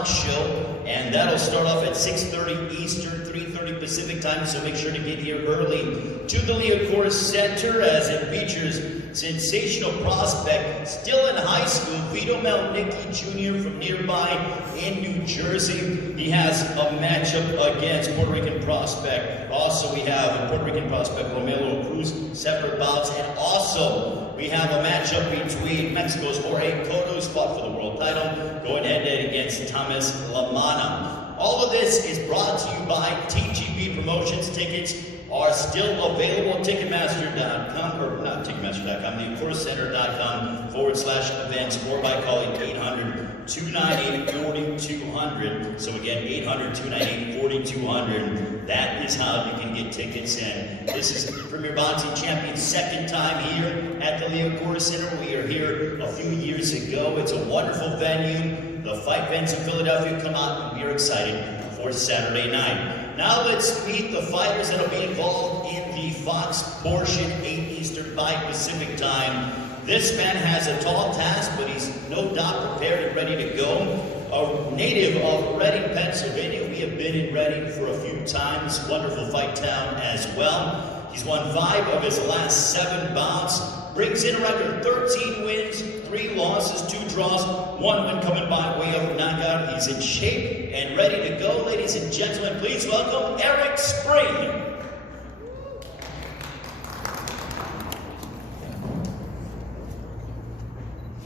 Paramount show, and that'll start off at 6:30 Eastern, 3:30 Pacific time, so make sure to get here early to the Leocoris Center as it features sensational prospect, still in high school, Vito Malnicki Jr. from nearby in New Jersey. He has a matchup against Puerto Rican prospect. Also, we have Puerto Rican prospect Romelo Cruz, separate bouts, and also we have a matchup between Mexico's Jorge Cotto, who's fought for the world title, going head-to-head against Thomas Lamana. All of this is brought to you by TGB Promotions. Tickets are still available at Ticketmaster.com, or not Ticketmaster.com, theCourseCenter.com/events, or by calling 800-298-4200. So again, 800-298-4200. That is how you can get tickets. And this is Premier Boxing Champion's second time here at the Leocoris Center. We are here a few years ago. It's a wonderful venue. The fight fans in Philadelphia come out, and we are excited for Saturday night. Now let's meet the fighters that will be involved in the Fox portion, 8 Eastern, 5 Pacific time. This man has a tall task, but he's no doubt prepared and ready to go. A native of Reading, Pennsylvania. We have been in Reading for a few times. Wonderful fight town as well. He's won 5 of his last 7 bouts. Brings in a record of 13 wins, 3 losses, 2 draws, 1 win coming by way of knockout. He's in shape and ready to go. Ladies and gentlemen, please welcome Eric Spring.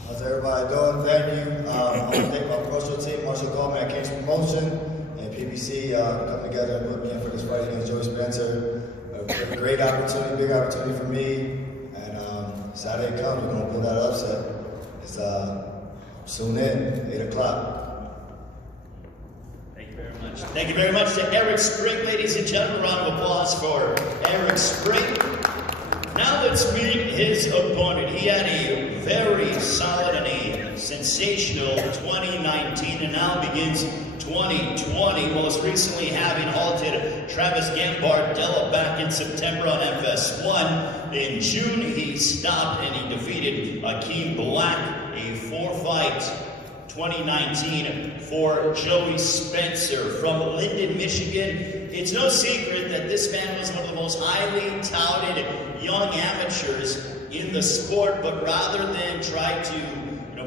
How's everybody doing? Thank you. I want to thank my promotional team, Marshall Goldman at King's Promotion, and PBC coming together and put me in for this fight against Joey Spencer. A great opportunity, big opportunity for me. Saturday comes, we're going to pull that upset. It's soon in, 8 o'clock. Thank you very much. Thank you very much to Eric Spring, ladies and gentlemen. Round of applause for Eric Spring. Now let's meet his opponent. He had a very solid and a sensational 2019, and now begins 2020, most recently having halted Travis Gambardella back in September on FS1. In June, he stopped and he defeated Akeem Black, a 4-fight 2019 for Joey Spencer from Linden, Michigan. It's no secret that this man was one of the most highly touted young amateurs in the sport, but rather than try to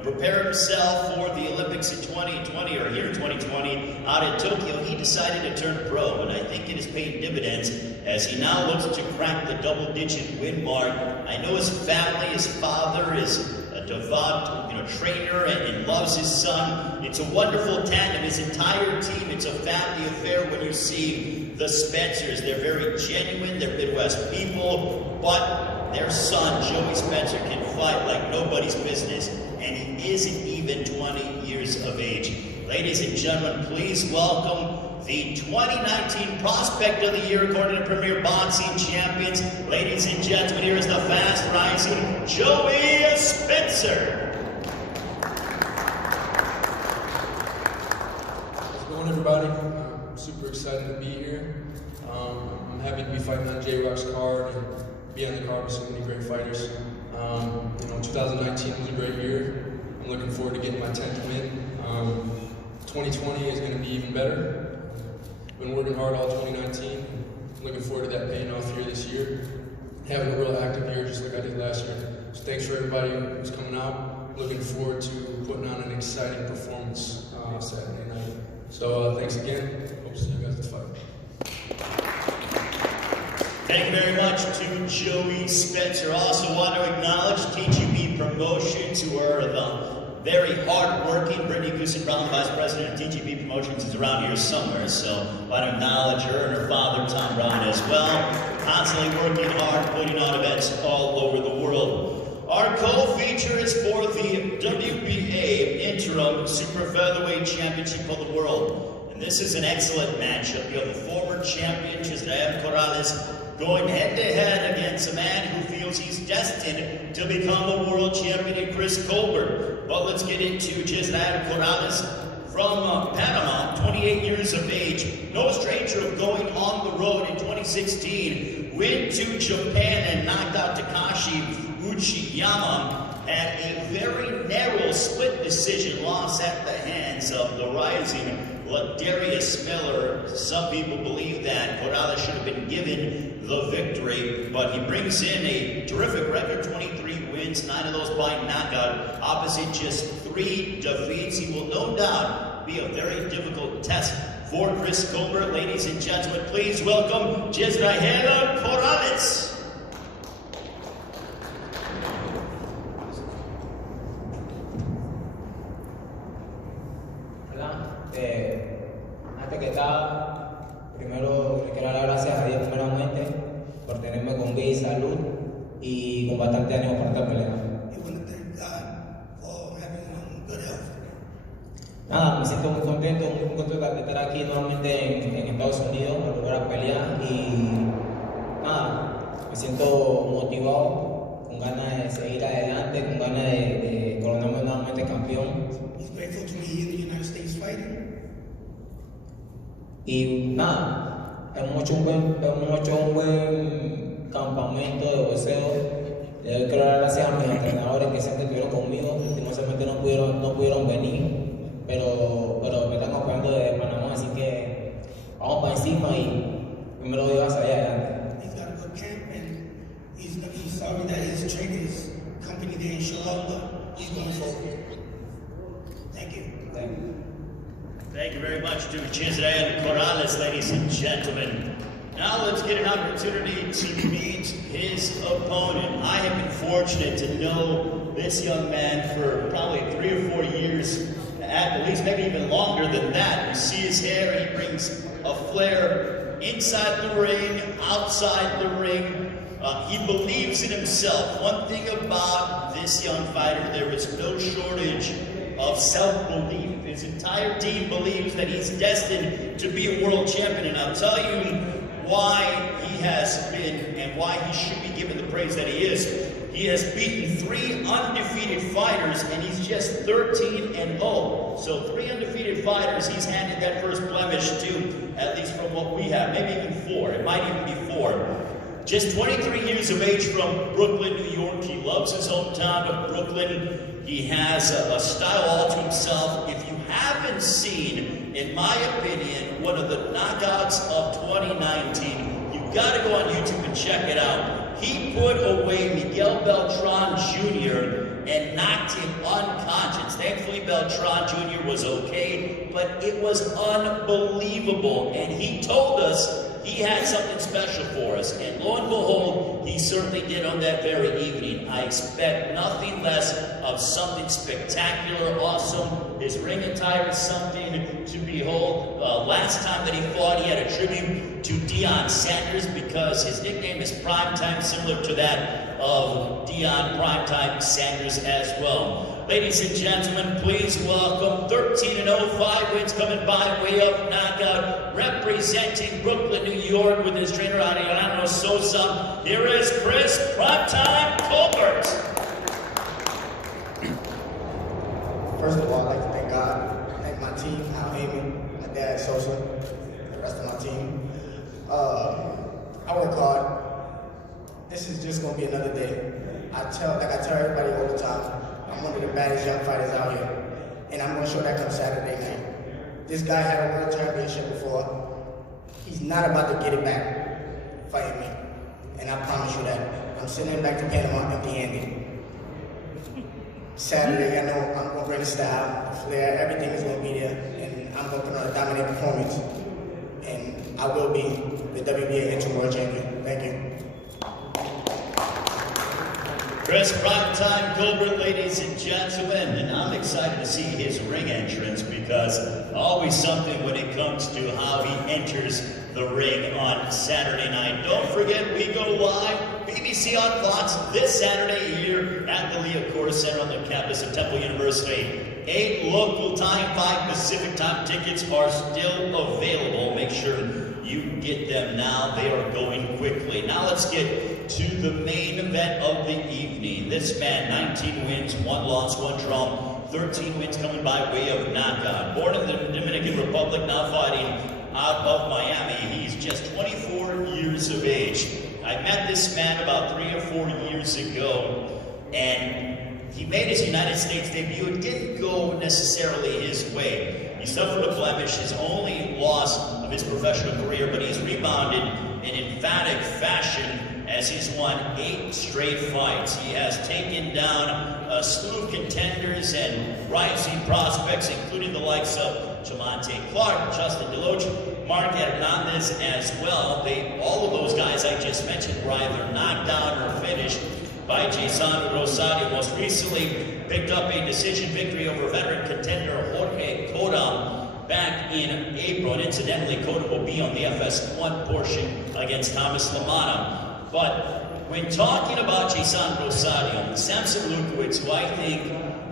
prepare himself for the Olympics in 2020, or here in 2020, out in Tokyo, he decided to turn pro, and I think it is paying dividends as he now looks to crack the double-digit win mark. I know his family, his father is a devout trainer and loves his son. It's a wonderful tandem, his entire team. It's a family affair when you see the Spencers. They're very genuine, they're Midwest people, but their son, Joey Spencer, can fight like nobody's business, and he isn't even 20 years of age. Ladies and gentlemen, please welcome the 2019 Prospect of the Year according to Premier Boxing Champions. Ladies and gentlemen, here is the fast-rising Joey Spencer. How's it going, everybody? I'm super excited to be here. I'm happy to be fighting on J-Rock's card and be on the card with so many great fighters. 2019 was a great year. I'm looking forward to getting my 10th win. 2020 is going to be even better. Been working hard all 2019. Looking forward to that paying off here this year. Having a real active year just like I did last year. So thanks for everybody who's coming out. Looking forward to putting on an exciting performance Saturday night. So thanks again. Hope to see you guys at the fight. Thank you very much to Joey Spencer. Also want to acknowledge TGB Promotions, who are the very hard-working. Brittany Goosen-Brown, Vice President of TGB Promotions, is around here somewhere, so I want to acknowledge her and her father, Tom Brown, as well. Constantly working hard, putting on events all over the world. Our co-feature is for the WBA Interim Super Featherweight Championship of the World. And this is an excellent matchup. You have the former champion, Jeison Rosario, going head-to-head against a man who feels he's destined to become the world champion, Chris Colbert. But let's get into Jeison Rosario from Panama, 28 years of age, no stranger of going on the road in 2016, went to Japan and knocked out Takashi Uchiyama had a very narrow split decision loss at the hands of the rising Ladarius Miller. Some people believe that Corrales should have been given the victory, but he brings in a terrific record, 23 wins, 9 of those by knockout, opposite just 3 defeats. He will no doubt be a very difficult test for Chris Colbert. Ladies and gentlemen, please welcome Jeison Corrales. Antes que nada, primero le quiero dar gracias a Dios primeramente por tenerme con vida y salud y con bastante ánimo para esta pelea. Nada, me siento muy contento de estar aquí nuevamente en Estados Unidos para volver a pelear y nada, me siento motivado, con ganas de seguir adelante, con ganas de coronarme nuevamente campeón. Y nada, hemos hecho un buen campamento de boxeo. Le quiero dar gracias a mis entrenadores que siempre estuvieron conmigo, lastimosamente no pudieron venir, pero me están acompañando desde Panamá, así que vamos para encima y primero Dios hacia allá adelante. He's got a good camp and he's sorry that his trainers company didn't show up, but he's going forward. Thank you. Thank you. Thank you very much to Jeison Corrales, ladies and gentlemen. Now let's get an opportunity to meet his opponent. I have been fortunate to know this young man for probably 3 or 4 years, at least maybe even longer than that. You see his hair, he brings a flair inside the ring, outside the ring. He believes in himself. One thing about this young fighter, there is no shortage of self-belief. His entire team believes that he's destined to be a world champion, and I'll tell you why he has been and why he should be given the praise that he is. He has beaten 3 undefeated fighters, and he's just 13-0. So 3 undefeated fighters he's handed that first blemish to, at least from what we have, maybe even 4. It might even be 4. Just 23 years of age, from Brooklyn, New York. He loves his hometown of Brooklyn. He has a style all to himself. If you haven't seen, in my opinion, one of the knockouts of 2019, you've got to go on YouTube and check it out. He put away Miguel Beltran Jr. and knocked him unconscious. Thankfully, Beltran Jr. was okay, but it was unbelievable. And he told us he had something special for us, and lo and behold, he certainly did on that very evening. I expect nothing less of something spectacular, awesome. His ring attire is something to behold. Last time that he fought, he had a tribute to Deion Sanders because his nickname is Primetime, similar to that of Deion Primetime Sanders as well. Ladies and gentlemen, please welcome 13-0, 5 wins coming by way of knockout, representing Brooklyn, New York, with his trainer Adriano Sosa. Here is Chris Primetime Colbert. First of all, I'd like to thank God, thank my team, Al Heyman, my dad Sosa, the rest of my team. I work hard. This is just gonna be another day. I tell everybody all the time, I'm one of the baddest young fighters out here, and I'm gonna show that come Saturday night. This guy had a world championship before. He's not about to get it back fighting me, and I promise you that. I'm sending back to Panama empty-handed. Saturday, I know I'm gonna bring the style, the flair, everything is gonna be there, and I'm gonna put on a dominant performance, and I will be the WBA interim world champion. Thank you. Chris Primetime Colbert, ladies and gentlemen, and I'm excited to see his ring entrance because always something when it comes to how he enters the ring on Saturday night. Don't forget, we go live, BBC on Fox, this Saturday here at the Leah Course Center on the campus of Temple University. 8 local time, 5 Pacific time tickets are still available. Make sure you get them now. They are going quickly. Now let's get to the main event of the evening. This man, 19 wins, 1 loss, 1 draw, 13 wins coming by way of knockout. Born in the Dominican Republic, now fighting out of Miami. He's just 24 years of age. I met this man about 3 or 4 years ago and he made his United States debut. It didn't go necessarily his way. He suffered a blemish, his only loss of his professional career, but he's rebounded in emphatic fashion as he's won 8 straight fights. He has taken down a slew of contenders and rising prospects, including the likes of Javante Clark, Justin Deloach, Mark Hernandez as well. All of those guys I just mentioned were either knocked down or finished by Jeison Rosario. Most recently picked up a decision victory over veteran contender Jorge Cota back in April. And incidentally, Cota will be on the FS1 portion against Thomas Lamana. But when talking about Jeison Rosario, Samson Lukowicz, who I think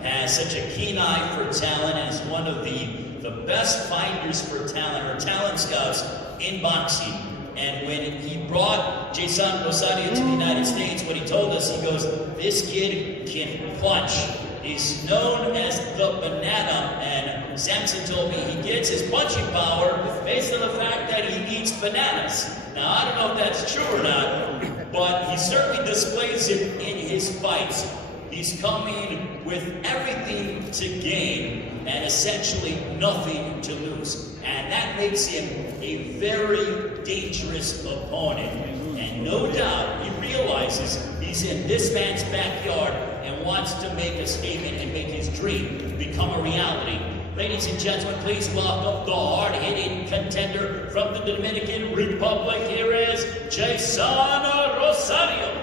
has such a keen eye for talent and is one of the best finders for talent, or talent scouts in boxing. And when he brought Jeison Rosario to the United States, what he told us, he goes, this kid can punch. He's known as the banana, and Samson told me he gets his punching power based on the fact that he eats bananas. Now, I don't know if that's true or not, but he certainly displays it in his fights. He's coming with everything to gain and essentially nothing to lose. And that makes him a very dangerous opponent. And no doubt he realizes he's in this man's backyard and wants to make a statement and make his dream become a reality. Ladies and gentlemen, please welcome the hard-hitting contender from the Dominican Republic. Here is Jeison Rosario.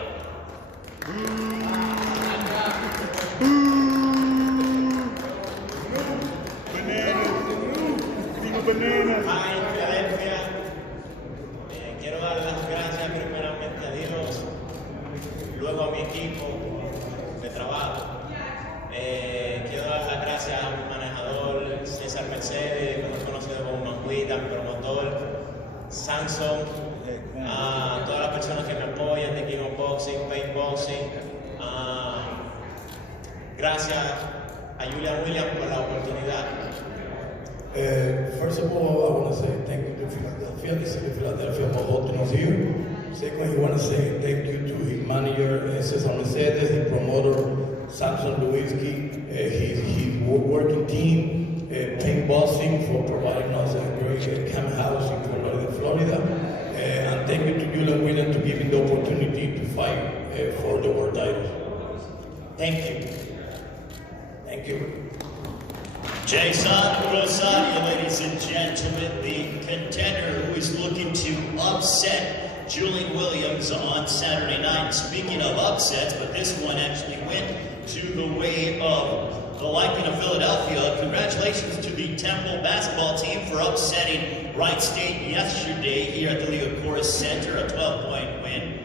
Hi, Filadelfia. Quiero dar las gracias primeramente a Dios, luego a mi equipo de trabajo. Quiero dar las gracias a mi manejador César Mercedes, mejor conocido como Manguita, mi promotor, Samson, a todas las personas que me apoyan de King of Boxing, Pain Boxing. Gracias a Julian Williams por la oportunidad. First of all, I want to say thank you to Philadelphia, the city of Philadelphia, for hosting us here. Second, I want to say thank you to his manager, Cesar Mercedes, his promoter, Samson Lewinsky, his working team, Pain Boxing, for providing us a great camp house in Fort Lauderdale, Florida. And thank you to Julian Williams to giving the opportunity to fight for the world title. Thank you. Thank you. Jeison Rosario, ladies and gentlemen, the contender who is looking to upset Julian Williams on Saturday night. Speaking of upsets, but this one actually went to the way of the Lightning of Philadelphia. Congratulations to the Temple basketball team for upsetting Wright State yesterday here at the Leo Corus Center, a 12-point win.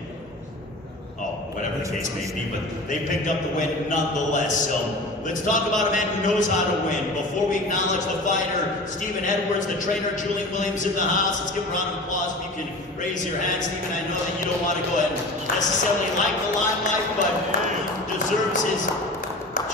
Oh, whatever the case may be, but they picked up the win nonetheless. So let's talk about a man who knows how to win. Before we acknowledge the fighter, Stephen Edwards, the trainer, Julian Williams in the house. Let's give a round of applause. If you can raise your hand, Stephen. I know that you don't want to go ahead and necessarily like the limelight, but he deserves his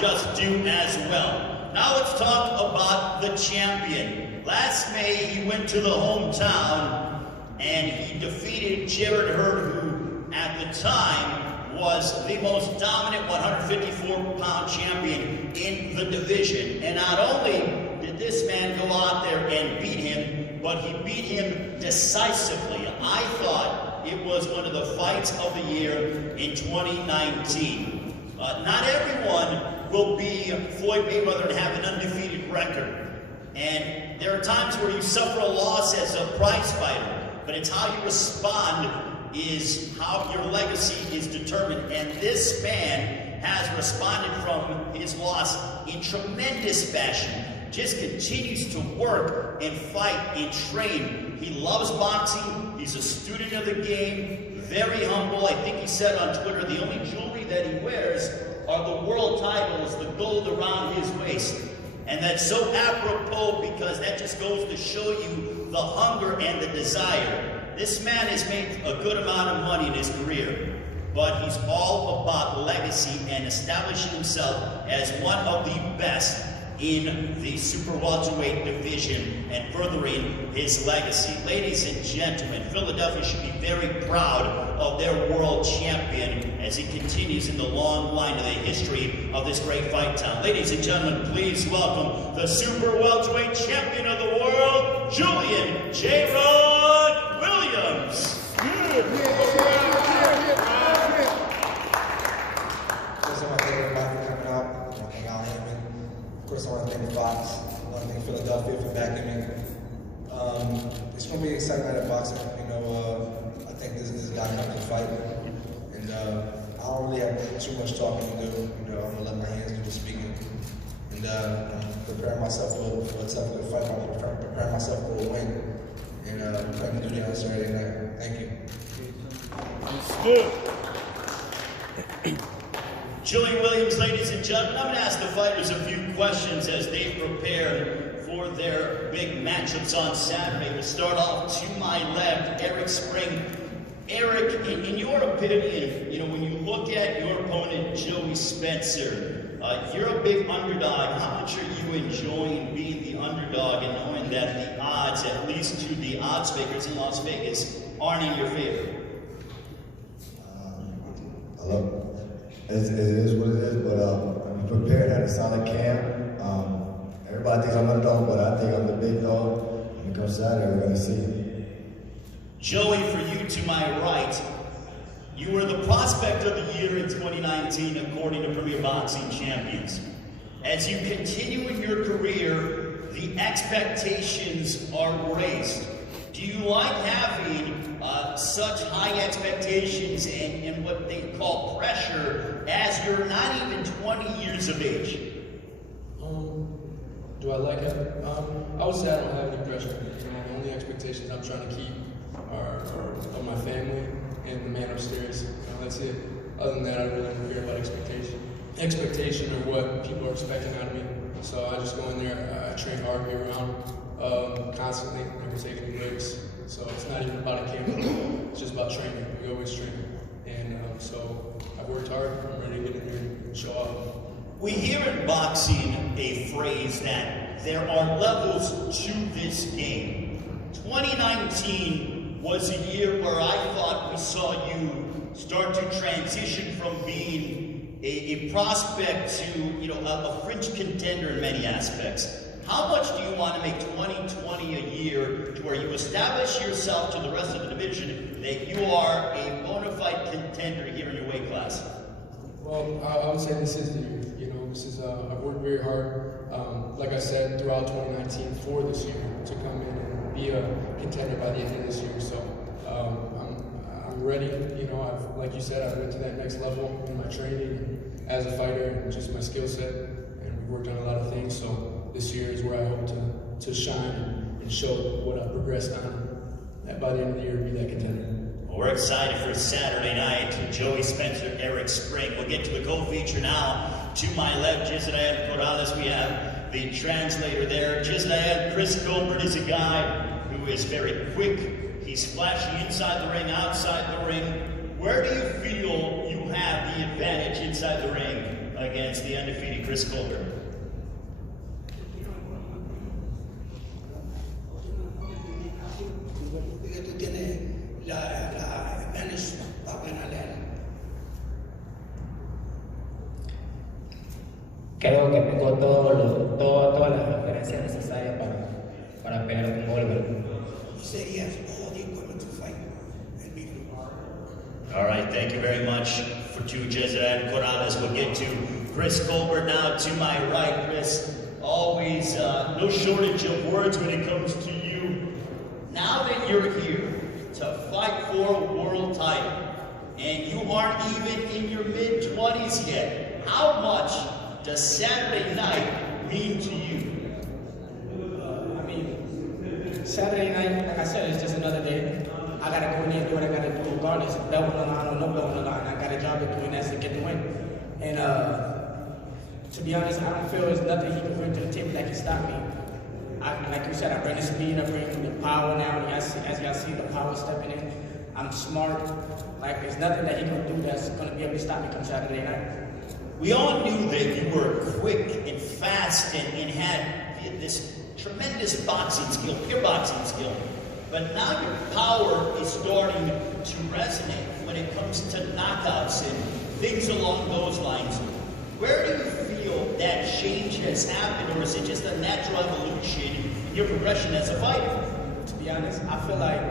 just due as well. Now let's talk about the champion. Last May, he went to the hometown and he defeated Jared Hurd, who at the time was the most dominant 154-pound champion in the division. And not only did this man go out there and beat him, but he beat him decisively. I thought it was one of the fights of the year in 2019. Not everyone will be Floyd Mayweather and have an undefeated record. And there are times where you suffer a loss as a prize fighter, but it's how you respond is how your legacy is determined. And this man has responded from his loss in tremendous fashion. Just continues to work and fight and train. He loves boxing. He's a student of the game. Very humble. I think he said on Twitter, the only jewelry that he wears are the world titles, the gold around his waist. And that's so apropos because that just goes to show you the hunger and the desire. This man has made a good amount of money in his career, but he's all about legacy and establishing himself as one of the best in the super welterweight division and furthering his legacy. Ladies and gentlemen, Philadelphia should be very proud of their world champion as he continues in the long line of the history of this great fight town. Ladies and gentlemen, please welcome the super welterweight champion of the world, Julian Jeison Williams. Of course, I want to thank Fox. I want to thank Philadelphia for backing me. It's going to be an exciting night of boxing. I think this guy comes to fight, and I don't really have too much talking to do. I'm going to let my hands do the speaking, and I'm preparing myself for a tough good fight. I'm preparing myself for a win, and I'm trying to do that on Saturday night. Thank you. Julian Williams, ladies and gentlemen, I'm going to ask the fighters a few questions as they prepare for their big matchups on Saturday. We'll start off to my left, Eric Spring. Eric, in your opinion, when you look at your opponent, Joey Spencer, you're a big underdog. How much are you enjoying being the underdog and knowing that the odds, at least to the odds makers in Las Vegas, aren't in your favor? Hello. It is what it is, but I'm prepared, had a solid camp. Everybody thinks I'm a dog, but I think I'm the big dog. When it comes Saturday, we're going to see. Joey, for you to my right, you were the prospect of the year in 2019, according to Premier Boxing Champions. As you continue in your career, the expectations are raised. Do you like having such high expectations and what they call pressure as you're not even 20 years of age? Do I like it? I would say I don't have any pressure. The only expectations I'm trying to keep are of my family and the man upstairs. That's it. Other than that, I really don't care about expectation or what people are expecting out of me. So I just go in there, I train hard year round, constantly, never taking breaks. So it's not even about a camera, it's just about training. We always train. And so I've worked hard, I'm ready to get in there and show up. We hear in boxing a phrase that there are levels to this game. 2019 was a year where I thought we saw you start to transition from being a prospect to a fringe contender in many aspects. How much do you want to make 2020 a year to where you establish yourself to the rest of the division that you are a bona fide contender here in your weight class? Well, I would say this is the year. I've worked very hard, like I said, throughout 2019 for this year to come in and be a contender by the end of this year. So I'm ready. Like you said, I've went to that next level in my training as a fighter and just my skill set, and we've worked on a lot of things. So this year is where I hope to shine and show what I've progressed on. And by the end of the year, be that contender. Well, we're excited for Saturday night. Joey Spencer, Eric Spring. We'll get to the co-feature now. To my left, Jeison Rosario, we have the translator there. Jeison, Chris Colbert is a guy who is very quick. He's flashy inside the ring, outside the ring. Where do you feel you have the advantage inside the ring against the undefeated Chris Colbert? Tú tienes la advantage para ganarle. Creo que tengo todas las referencias necesarias para pelear con Colbert. He said he has all the equipment to fight and beat him. All right, thank you very much to Jeison Rosario. We'll get to Chris Colbert now to my right. Chris, always no shortage of words when it comes to you. Now that you're here to fight for a world title, and you aren't even in your mid-20s yet, how much does Saturday night mean to you? Saturday night, like I said, it's just another day. I gotta go in there and do what I gotta do regardless. Belt on the line or no belt on the line, I got a job to do, and that's to get the win. And to be honest, I don't feel there's nothing he can bring to the table that can stop me. Like you said, I bring the speed, I bring the power now. As y'all see, the power stepping in. I'm smart. Like there's nothing that he can do that's gonna be able to stop me come Saturday night. We all knew that you were quick and fast. fast and had this tremendous boxing skill, pure boxing skill. But now your power is starting to resonate when it comes to knockouts and things along those lines. Where do you feel that change has happened, or is it just a natural evolution in your progression as a fighter? To be honest, I feel like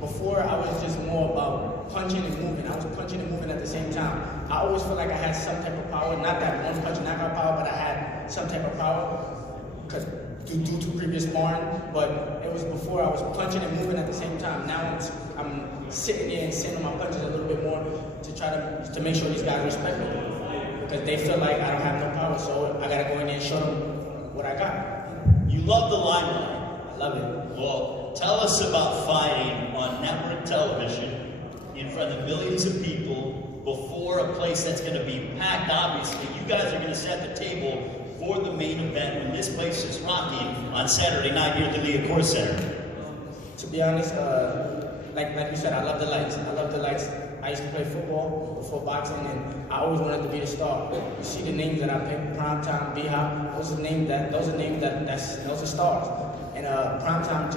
before I was just more about punching and moving. I was punching and moving at the same time. I always felt like I had some type of power, not that one punch knockout power, but I had some type of power because due to previous sparring. But it was before I was punching and moving at the same time. Now I'm sitting there and sending my punches a little bit more to try to make sure these guys respect me, because they feel like I don't have no power, so I gotta go in there and show them what I got. You love the limelight. I love it. Well, tell us about fighting on network television in front of millions of people before a place that's going to be packed. Obviously, you guys are going to set the table for the main event when this place is rocking on Saturday night here at the Liacouras Center. To be honest, like you said, I love the lights. I love the lights. I used to play football before boxing, and I always wanted to be a star. You see the names that I picked: Primetime, B-Hop. Those are names those are stars. And Primetime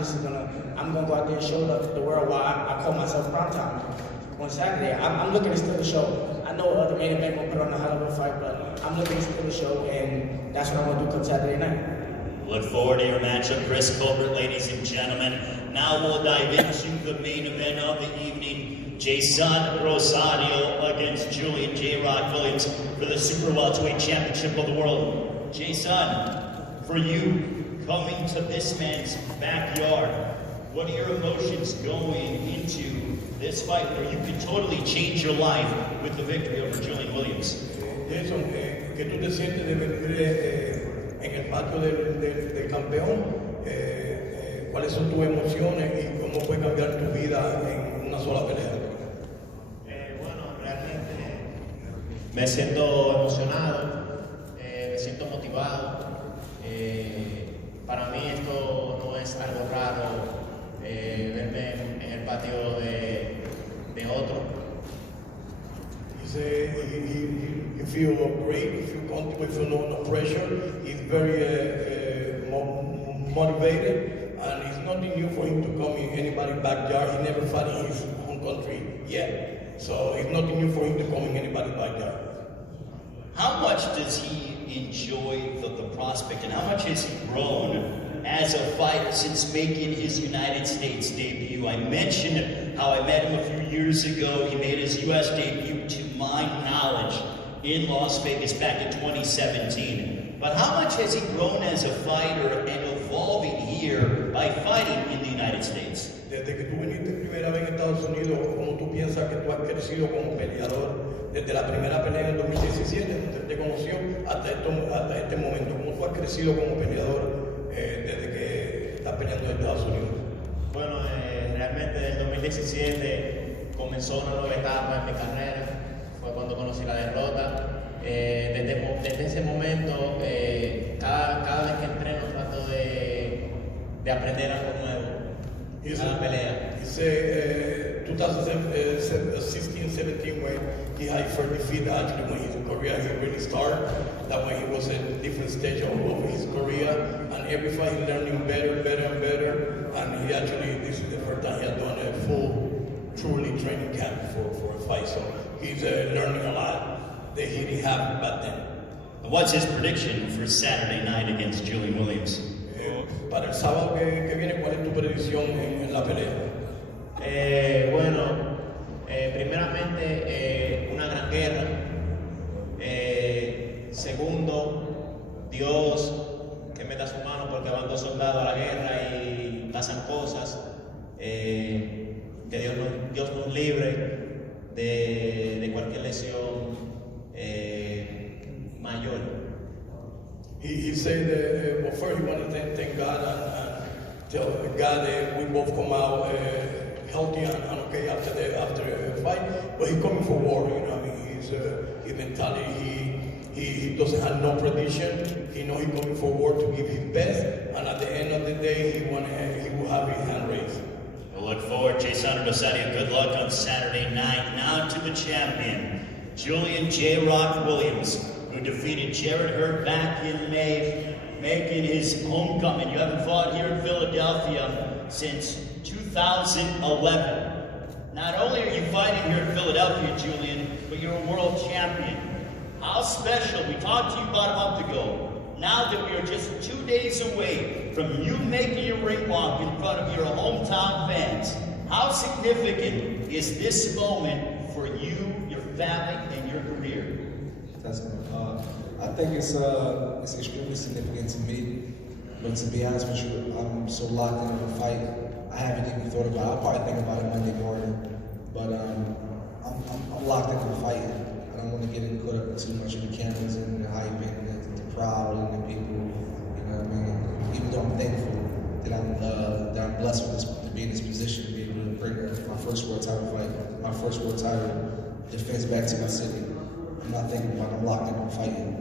I'm gonna go out there and show the world why I call myself Primetime. On Saturday, I'm looking to steal the show. I know the main event will put on a hell of a fight, but I'm looking to steal the show, and that's what I'm gonna do come Saturday night. Look forward to your matchup, Chris Colbert, ladies and gentlemen. Now we'll dive into the main event of the evening. Jeison Rosario against Julian J-Rock Williams for the Super Welterweight Championship of the World. Jeison, for you, coming to this man's backyard, what are your emotions going into this fight where you could totally change your life with the victory over Julian Williams? Jason, ¿qué tú te sientes de venir en el patio del campeón? ¿Cuáles son tus emociones y cómo puede cambiar tu vida en una sola pelea? Bueno, realmente me siento emocionado, me siento motivado. Para mí esto no es algo raro, verme en el patio de otro. He said he feel great, he feel comfortable, he feel no pressure. He's very motivated, and it's nothing new for him to come in anybody's backyard. He never fought in his home country yet, so it's nothing new for him to come in anybody's backyard. How much does he enjoy the prospect, and how much has he grown as a fighter since making his United States debut? I mentioned how I met him a few years ago. He made his U.S. debut, to my knowledge, in Las Vegas back in 2017. But how much has he grown as a fighter and evolving here by fighting in the United States? Desde que tú viniste primera vez en Estados Unidos, ¿cómo tú piensas que tú has crecido como peleador? Desde la primera pelea en el 2017, donde te conoció, hasta este momento, ¿cómo tú has crecido como peleador desde que estás peleando en Estados Unidos? Bueno, realmente desde el 2017 comenzó una nueva etapa en mi carrera. Fue cuando conocí la derrota. Desde ese momento, cada vez que entreno trato de aprender algo nuevo. Cada pelea. He said 2016-17 when he had his first defeat, actually when his career he really started, that when he was in a different stage of his career, and every fight he's learning better and better, and he actually, this is the first time he had done a full, truly training camp for a fight, so he's learning a lot that he didn't have back then. What's his prediction for Saturday night against Julian Williams? Para el sábado que viene, ¿cuál es tu predicción en la pelea? Bueno, primeramente una gran guerra. Segundo, Dios que meta su mano, porque van dos soldados a la guerra y pasan cosas. Que Dios nos libre de cualquier lesión mayor. He said that, well, first he wanted to thank God and tell God that we both come out healthy and okay after the fight. But he's coming for war, you know. I mean, his mentality. He doesn't have no prediction. He knows he's coming for war to give his best, and at the end of the day, he will have his hand raised. We'll look forward, Jeison Rosario. Good luck on Saturday night. Now to the champion, Julian J-Rock Williams, who who defeated Jared Hurd back in May, making his homecoming. You haven't fought here in Philadelphia since 2011. Not only are you fighting here in Philadelphia, Julian, but you're a world champion. How special, we talked to you about a month ago, now that we are just 2 days away from you making your ring walk in front of your hometown fans, how significant is this moment for you, your family, and your career? I think it's extremely significant to me. But to be honest with you, I'm so locked into the fight. I haven't even thought about it. I'll probably think about it Monday morning. But I'm locked into the fight. I don't want to get caught up too much with the cameras and the hype and the crowd and the people. You know what I mean? Even though I'm thankful that I'm blessed with to be in this position, to be able to bring my first world title fight, my first world title defense back to my city. I'm not thinking about it. I'm locked into fighting.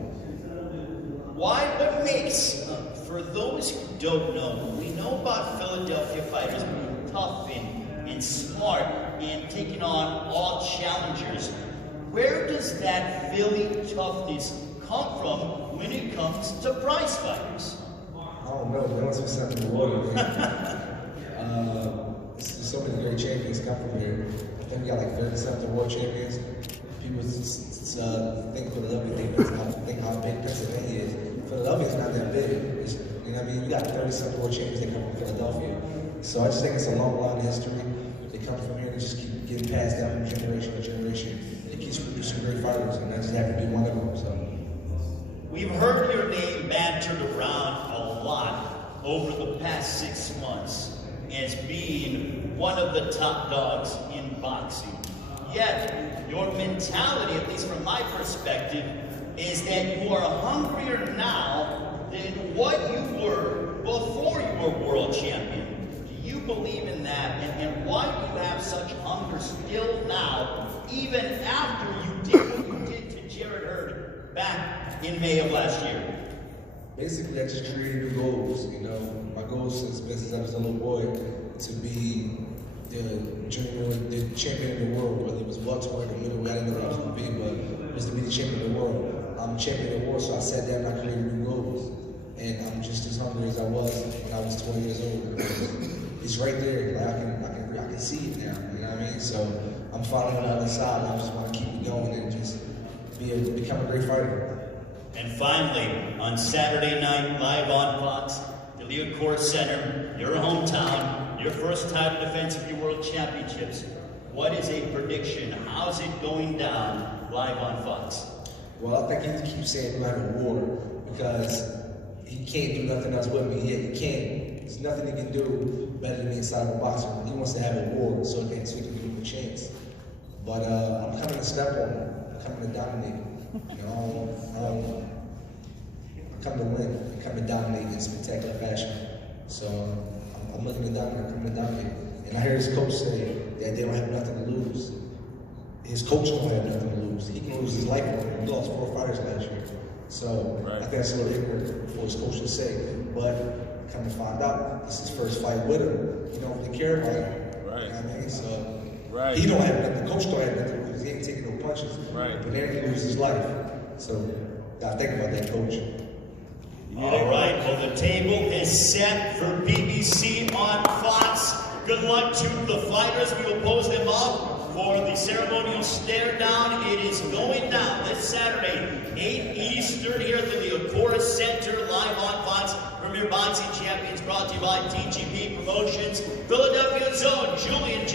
What makes, for those who don't know, we know about Philadelphia fighters being tough and smart and taking on all challengers. Where does that Philly toughness come from when it comes to prize fighters? I don't know, there must be something in the water. There's so many great champions come from here. I think we got like 30-something world champions. People think Philadelphia, think how big Pennsylvania is. Philadelphia's not that big. You know what I mean? We got 30-something world champions that come from Philadelphia. So I just think it's a long line of history. They come from here and just keep getting passed down from generation to generation. It keeps producing great fighters, and I just happen to be one of them. So. We've heard your name bantered around a lot over the past 6 months as being one of the top dogs in boxing. Yet, your mentality, at least from my perspective, is that you are hungrier now than what you were before you were world champion. Do you believe in that? And why do you have such hunger still now, even after you did what you did to Jared Hurd back in May of last year? Basically, I just created new goals. You know, my goal since I was a little boy to be the champion of the world, whether it was welterweight or middleweight. I didn't know what I was going to be, but it was to be the champion of the world. I'm champion of the world, so I sat down and I created new goals. And I'm just as hungry as I was when I was 20 years old. It's right there. Like I can see it now. You know what I mean? So I'm finally on the other side. I just want to keep it going and just be able to become a great fighter. And finally, on Saturday night, live on Fox, the Leocore Center, your hometown, your first title defense of your world championships. What is a prediction? How's it going down live on Fox? Well, I think he keeps saying he'll have a war because he can't do nothing else with me. He can't. There's nothing he can do better than me inside of a boxer. He wants to have a war so he can give him a chance. But I'm coming to step on him. I'm coming to dominate. You know, I'm coming to win. I'm coming to dominate in spectacular fashion. So I'm looking to dominate. I'm coming to dominate. And I hear his coach say that they don't have nothing to lose. His coach don't have nothing to lose. He can lose his life. He lost 4 fighters last year. So I think that's a little ignorant for his coach to say. But come to find out, this is his first fight with him. He don't really care about him. Right. You know what I mean? So he don't have nothing. The coach don't have nothing because he ain't taking no punches. Right. But then he loses his life. So gotta think about that, coach. All right, well, the table is set for BBC on Fox. Good luck to the fighters. We will pose them up for the ceremonial stare down. It is going down this Saturday, 8 Eastern, here at the Leocore Center, live on Fox. Premier Boxing Champions brought to you by TGP Promotions. Philadelphia's own Julian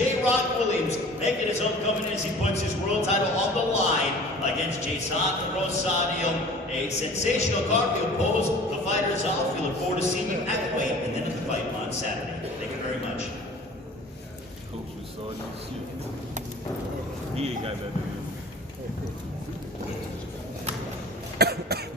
Williams making his homecoming as he puts his world title on the line against Jeison Rosario. A sensational card. We'll pose the fighters off. We look forward to seeing you at the weight and then at the fight on Saturday. Thank you very much. Coach was so shit. He ain't got nothing to do.